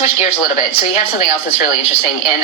switch gears a little bit. So you have something else that's really interesting in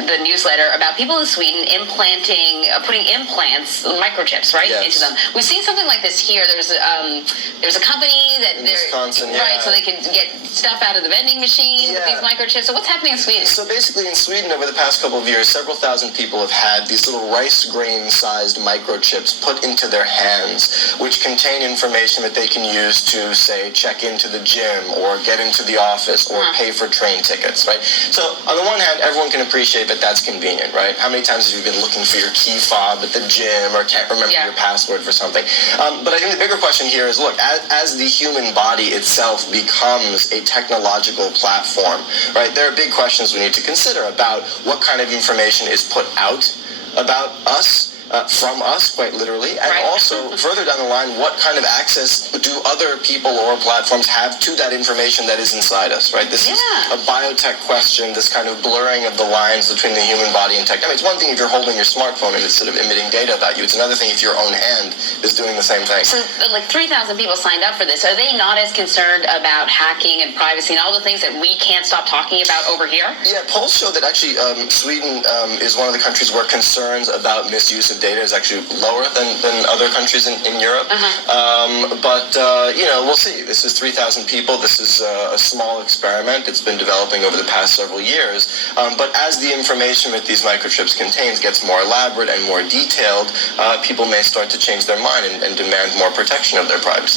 the newsletter about people in Sweden putting implants, microchips, right, into them. We've seen something like this here. There's a company that in Wisconsin, right, so they can get stuff out of the vending machine with these microchips. So what's happening in Sweden? So basically, in Sweden, over the past couple of years, several thousand people have had these little rice grain-sized microchips put into their hands, which contain information that they can use to, say, check into the gym or get into the office or pay for train tickets, right? So on the one hand, everyone can appreciate that that's convenient, right? How many times have you been looking for your key fob at the gym or can't remember your password for something? But I think the bigger question here is, look, as the human body itself becomes a technological platform, right, there are big questions we need to consider about what kind of information is put out about us, from us, quite literally, and also further down the line, what kind of access do other people or platforms have to that information that is inside us, right? This is a biotech question, this kind of blurring of the lines between the human body and tech. I mean, it's one thing if you're holding your smartphone and it's sort of emitting data about you. It's another thing if your own hand is doing the same thing. So, like 3,000 people signed up for this. Are they not as concerned about hacking and privacy and all the things that we can't stop talking about over here? Yeah, polls show that actually Sweden is one of the countries where concerns about misuse of data is actually lower than other countries in Europe. But, we'll see. This is 3,000 people. This is a small experiment. It's been developing over the past several years. But as the information that these microchips contains gets more elaborate and more detailed, people may start to change their mind and demand more protection of their privacy.